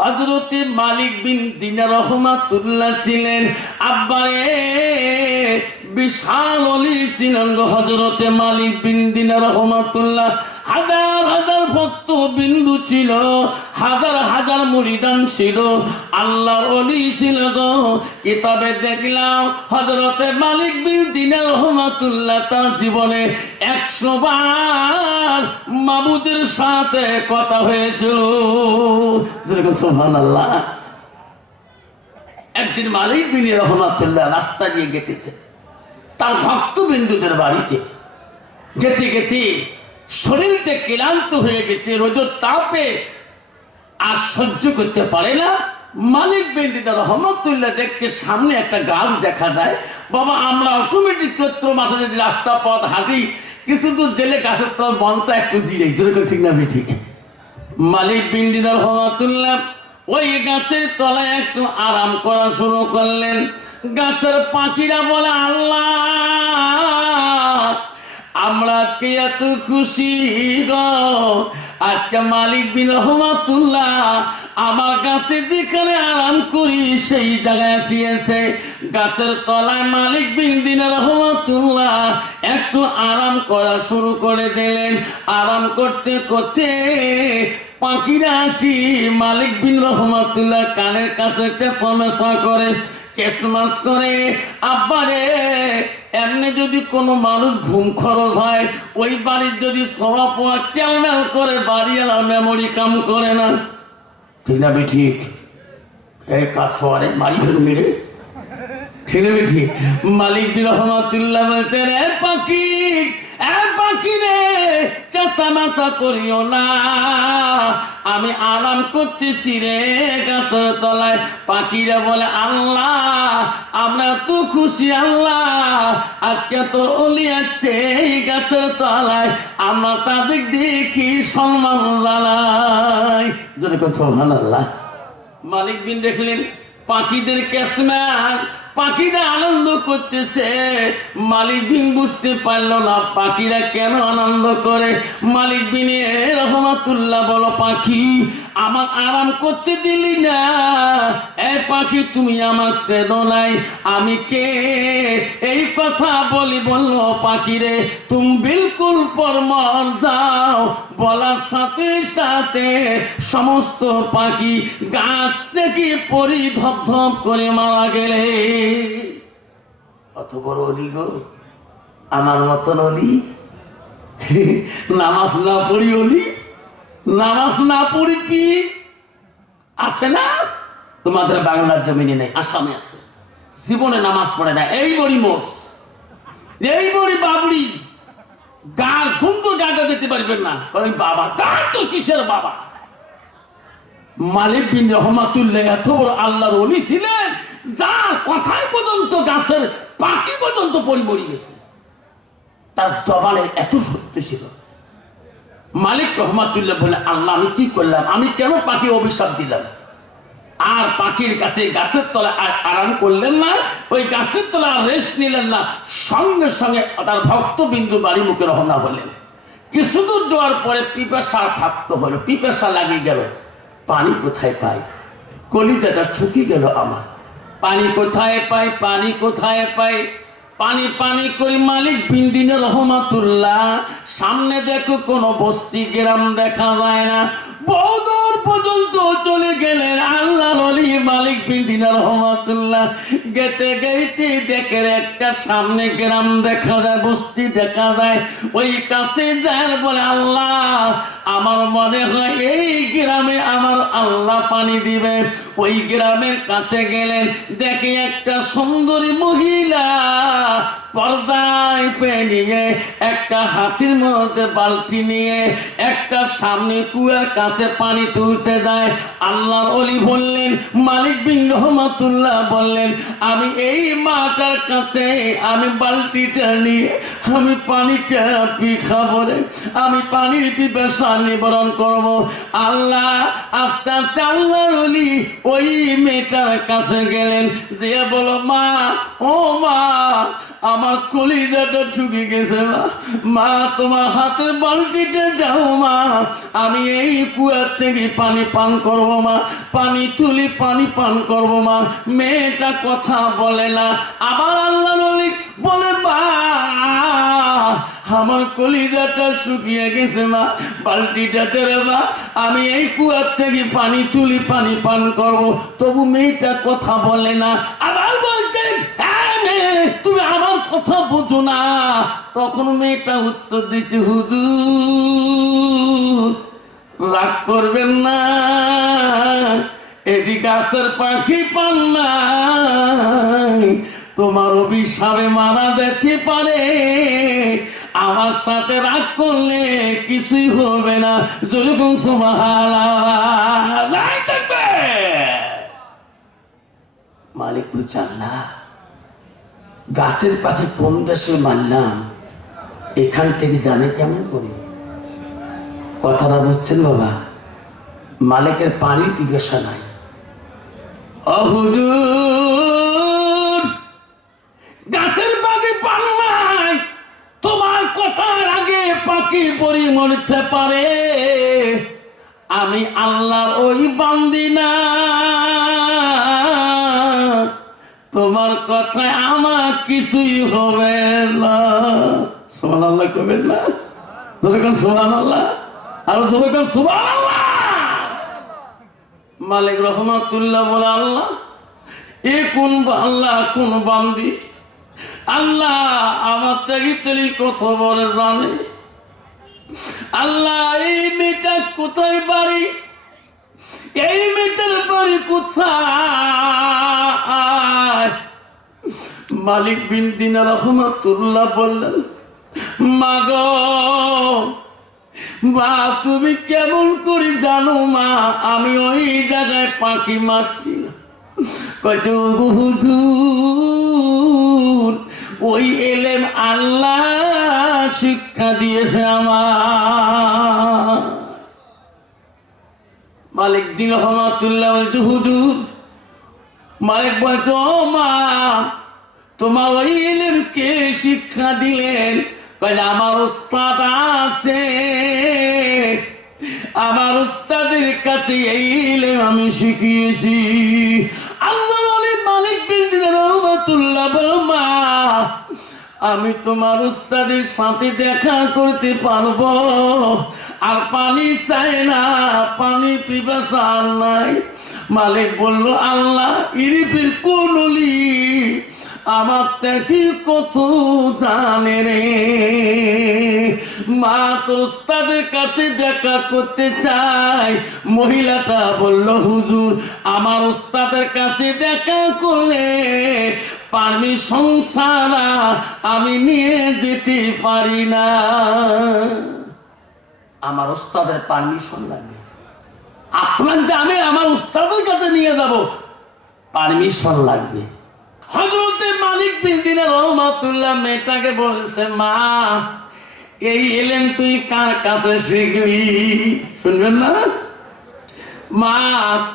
হজরতে মালিক বিন দিনা রহমাতুল্লাহ ছিলেন। আব্বারে বিশাল অলি ছিলেন হজরতে মালিক বিন দিনা রহমাতুল্লাহ। হাজার হাজার ভক্ত বিন্দু ছিল, হাজার হাজার মুড়িদান ছিল। আল্লাহর অলি ছিল গো। কিতাবে দেখলাম হজরতে মালিক বিন রহমাতুল্লাহ তার জীবনে একশো বার মাবুদের সাথে কথা হয়েছিল। যেরকম সোহান আল্লাহ একদিন মালিক বিন রহমাতুল্লাহ রাস্তা দিয়ে গেতেছে তার ভক্তবিন্দুদের বাড়িতে। গেতে গেতে শরীরতে ক্লান্ত হয়ে গেছে রোদের তাপে আর সহ্য করতে পারে না। মালিক বেন্দিদা রহমতুল্লাহ দেখতে সামনে একটা গাছ দেখা যায়। বাবা, আমরা অটোমেটিক চৈত্র মাসে যদি রাস্তা পথ হাঁটি, কিছু দূর জেলে গাছের তল বংশা একটু জিরে যেরকম ঠিক না ঠিক। মালিক বিন্দিদার রহমতুল্লাহ ওই গাছের তলায় একটু আরাম করা শুরু করলেন। গাছের পাখিরা বলে, আল্লাহ, আমরা আজকে এত খুশি গো। আজকে মালিক বিন রহমাতুল্লাহ আমার গাছে যেখানে আরাম করি, সেই জায়গায় আসিয়েছে। গাছের তলায় মালিক বিন দিন রহমাতুল্লাহ একটু আরাম করা শুরু করে দিলেন। আরাম করতে করতে পাখিরা আসি, মালিক বিন রহমাতুল্লাহ কানের কাছে চেষ্টা করে কেসমাস করে আব্বারে এমনি যদি কোনো মানুষ ঘুম খরচ হয়, ওই বাড়ির যদি সভা পোয়া চ্যালমেল করে আর মেমোরি কাম করে না। ঠিক না ঠিক? এ কাজ সবারে, মারি ফেলবি রে। ঠিক না বে ঠিক? মালিক রহমাতুল্লাহ বলছেন, এ পাখি এ পাখি রে করিও না। আমি আরাম করতেছি রে গাছের তলায়। পাখিরা বলে, আল্লাহ, আমরা তো খুশি, আল্লাহ। আজকে তোর অলি আসছে এই গাছের তলায়। আমরা তাদের দেখি সম্মান জানাই। মালিক বিন দেখলেন, পাখিদের ক্যাসম্যাচ পাখিরা আনন্দ করতেছে। মালিক বিন বুঝতে পারল না, পাখিরা কেন আনন্দ করে? মালিক বিন রহমাতুল্লাহ বলো, পাখি আমার আরাম করতে দিলি না। এ পাখি, তুমি আমার সেদো নাই আমি কে? এই কথা বলি বলল পাখিরে, তুমি বিলকুল পরমর যাও। বলার সাথে সাথে সমস্ত পাখি গাছ থেকে পরি ধপ ধপ করে মারা গেলে। অত বড় অলি গো, আমার মতন অলি? নামাজ না পড়ি অলি? নামাজ না পড়ি কি? আছে না? তোমাদের বাংলার জমিনে নেই, আসামে আছে। জীবনে নামাজ পড়ে না, এই বড়ি মোষ। এই বড়ি বাবড়ি গার ঘুমতো জায়গা দিতে পারবেন না। কারণ বাবা তার তো কিসের বাবা? মালিক বিন রহমাতুল্লাহ এত বড় আল্লাহর অলি ছিলেন, যার কথাই পর্যন্ত গাছের পাখি পর্যন্ত পরিমরি গেছে। তার জবানে এত সত্য ছিল। মালিক রহমাতুল্লাহ বলে, আল্লাহ, আমি কি করলাম? আমি কেন পাখি অভিশাপ দিলাম? আর পাখির কাছে গাছের তলায় আর আরাম করলেন না, ওই গাছের আর রেস্ট নিলেন না, সঙ্গে সঙ্গে তার ভক্তবিন্দু বাড়ি মুখে রওনা হলেন। কিছু দূর যাওয়ার পরে পিপাসা থাকত হলো, পিপাসা লাগিয়ে গেল, পানি কোথায় পাই? কলিজাটা ছুটি গেল আমার। পানি কোথায় পাই? পানি কোথায় পাই? পানি পানি করি মালিক বিন্দিনে রহমাতুল্লাহ। সামনে দেখো কোনো বস্তি গ্রাম দেখা যায় না। বহুদূর পর্যন্ত চলে গেলেন আল্লাহ মালিক বিন্দিনা রহমাতুল্লাহ। গেতে গেতে দেখে একটা সামনে গ্রাম দেখা যায়, বস্তি দেখা যায়। ওই কাছে যায় বলে, আল্লাহ আমার মনে হয় এই গ্রামে আমার আল্লাহ পানি দিবে। ওই গ্রামের কাছে গেলেন, দেখে একটা সুন্দরী মহিলা পর্দায় পেয়ে নিয়ে, একটা হাতির মধ্যে বালতি নিয়ে, একটা সামনে কুয়ার কাছে পানি তুলতে দেয় আল্লাহর অলি বললেন, মালিক বিন রহমাতুল্লাহ বললেন, আমি এই মাটার কাছে আমি বালতিটা নিয়ে, আমি পানিটা পি খাব আমি পানির পিপাসা নিবারণ করব। আল্লাহ, আস্তে আস্তে আল্লাহর অলি ওই মেয়েটার কাছে গেলেন। যে বলো, মা, ও মা, আমার কলিজাটা ঠুকে গেছে মা। মা, তোমার হাতের বালতিটা দাও মা। আমি এই কুয়ার থেকে পানি পান করব মা। পানি তুলি পানি পান করব মা। মেয়েটা কথা বলে না। আবার আল্লাহ বলে, মা আমার কলিজাটা শুকিয়ে গেছে মা, বালতিটা তেরে মা, আমি এই কুয়ার থেকে পানি তুলি, পানি পান করব। তবু মেয়েটা কথা বলে না। আবার বলছেন "হ্যাঁ তুমি আমার কথা বুঝো না। তখন মেয়েটা উত্তর দিচ্ছে, হুজুর, রাগ করবেন না। এটি গাছের পাখি পান না তোমার অভিশাপে মারা যেতে পারে। আমার সাথে রাগ করলে কিছুই হবে না। যেরকম মালিক বুঝাল্লাহ গাছের পাখি কোন দেশে মানলাম এখান থেকে জানে কেমন করি? কথাটা বুঝছেন বাবা? মালিকের পানি পিপাসা নাই। অহুজুর মরতে পারে, আমি আল্লাহর ওই বান্দি না। তোমার কথায় আমার কিছুই হবে না। সোমান আল্লাহ কবেন না? যখন সোমান আল্লাহ আর যখন সোমান আল্লাহ মালিক রহমাতুল্লাহ বলে আল্লাহ, এ কোন আল্লাহ কোন বান্দি? আল্লাহ আমার থেকে তেলি কথা বলে জানে? আল্লাহ, এই মেয়েটা কোথায় বাড়ি? এই মেয়েটার বাড়ি কোথায়? মালিক বিন দিনা রহমাতুল্লাহ বললেন, মাগ মা তুমি কেমন করে জানো মা, আমি ওই জায়গায় পাখি মারছি না। কত হুজুর ওই এলেম আল্লাহ শিক্ষা দিয়েছে আমার। মালিক দিন রহমাতুল্লাহ বলছে, হুজুর, মালিক বলছে, ও মা, তোমার ওই ইলম কে শিক্ষা দিলেন? আমার উস্তাদ আছে। আমার উস্তাদের কাছে এই ইলম আমি শিখিয়েছি। আল্লাহ মা, আমি তোমার উস্তাদের সাথে দেখা করতে পারব। আর পানি চাই না, পানি পিপাসা নাই। মালিক বলল, আল্লাহ, ইরিপের কোন আমার থেকে কত জানে রে? মা তোর উস্তাদের কাছে দেখা করতে চাই। মহিলাটা বলল, হুজুর, আমার উস্তাদের কাছে দেখা করলে পারমিশন ছাড়া আমি নিয়ে যেতে পারি না। আমার উস্তাদের পারমিশন লাগে আপনার যে আমি আমার উস্তাদের কাছে নিয়ে যাব। পারমিশন লাগবে। হজরতে মালিক বিন দিনের রহমাতুল্লাহ মেয়েটাকে বলেছে, মা এই এলেন তুই কার কাছে শিখলি? শুনবেন না? মা,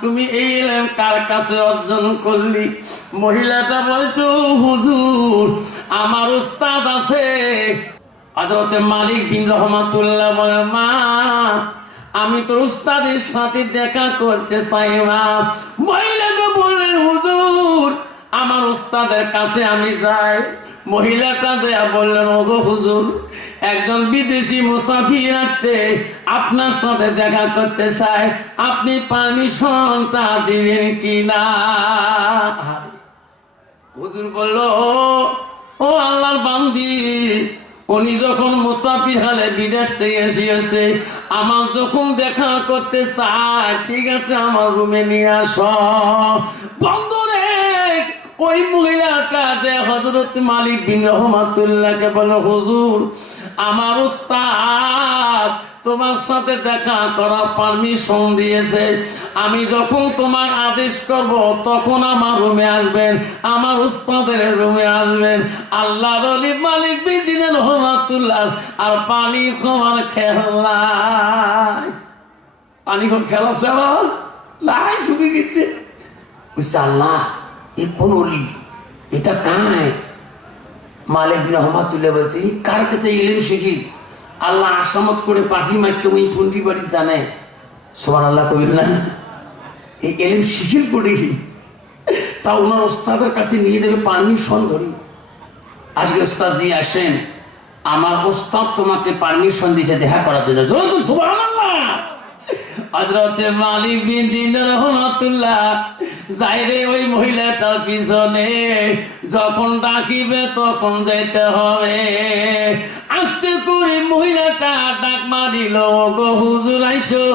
তুমি এই কার কাছে অর্জন করলি? মহিলাটা বলছো হুজুর, আমার উস্তাদ আছে। হজরতে মালিক বিন রহমাতুল্লাহ বলে, মা, আমি তো উস্তাদের সাথে দেখা করতে চাই মা আমার উস্তাদের কাছে আমি যাই। মহিলাটা দেয়া বললেন, ওগো হুজুর, একজন বিদেশি মুসাফির আসছে, আপনার সাথে দেখা করতে চায় আপনি পারমিশনটা দিবেন কি না হুজুর বলল, ও আল্লাহর বান্দি, উনি যখন মুসাফির হালে বিদেশ থেকে এসেছে, আমার যখন দেখা করতে চায়, ঠিক আছে, আমার রুমে নিয়ে আস। বন্ধ ওই মহিলাটা যে হজরত মালিক বিন রহমাতুল্লাহকে বলে, হুজুর, আমার উস্তাদ তোমার সাথে দেখা করার পারমিশন দিয়েছে। আমি যখন তোমার আদেশ করব, তখন আমার রুমে আসবেন, আমার উস্তাদের রুমে আসবেন। আল্লাহ রলি মালিক বিদিনের রহমাতুল্লাহ, আর পানি তোমার খেলা পানি খেলা ছাড়া লাই শুকিয়ে গেছে। আল্লাহ এ কোন অলি, এটা কায় মালিক রহমাতুল্লাহ বলছে কার কাছে ইলেম শিখি? আল্লাহ আসামত করে পাখি মারছে, ওই পুন্ডি বাড়ি জানে। সোমান আল্লাহ কবির না? এই এলিম শিখির করে তা ওনার ওস্তাদের কাছে নিয়ে যাবে পারমিশন ধরি। আজকে ওস্তাদ জি আসেন, আমার ওস্তাদ তোমাকে পারমিশন দিয়েছে দেখা করার জন্য। হজরতে মালিক বিন দিন রহমাতুল্লাহ, যাইরে ওই মহিলাটার পিছনে যখন ডাকিবে তখন যাইতে হবে। আস্তে করে মহিলাটা ডাক মারিল গো হুজুর আইসো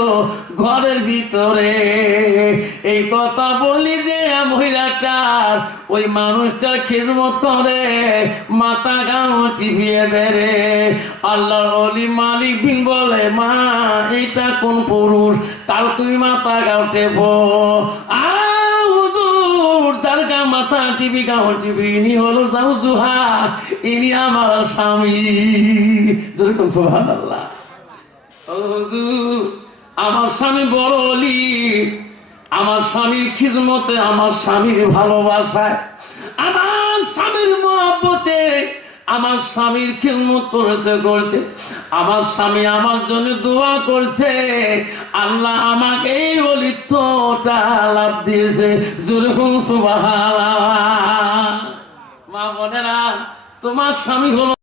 ঘরের ভিতরে। এই কথা বলি যে মহিলাটার ওই মানুষটার খিদমত করে, মাথা গাও টিভিয়ে বেড়ে আল্লাহর অলি মালিক বিন বলে, মা এটা কোন পুরুষ? তার তুমি মাথা টেপো আউদুর তার গা মাথা গাও ইনি হলো যাও জুহা, ইনি আমার স্বামী। যেরকম সোহান আল্লাহ আমার স্বামী বড় আমার স্বামীর খিদমতে আমার স্বামীর ভালোবাসায়। আমার স্বামীর আমার স্বামীর খিদমত করতে করতে আমার স্বামী আমার জন্য দোয়া করছে। আল্লাহ আমাকে এই অলিত্যটা লাভ দিয়েছে। যেরকম সুবাহ মা বোনেরা, তোমার স্বামী হলো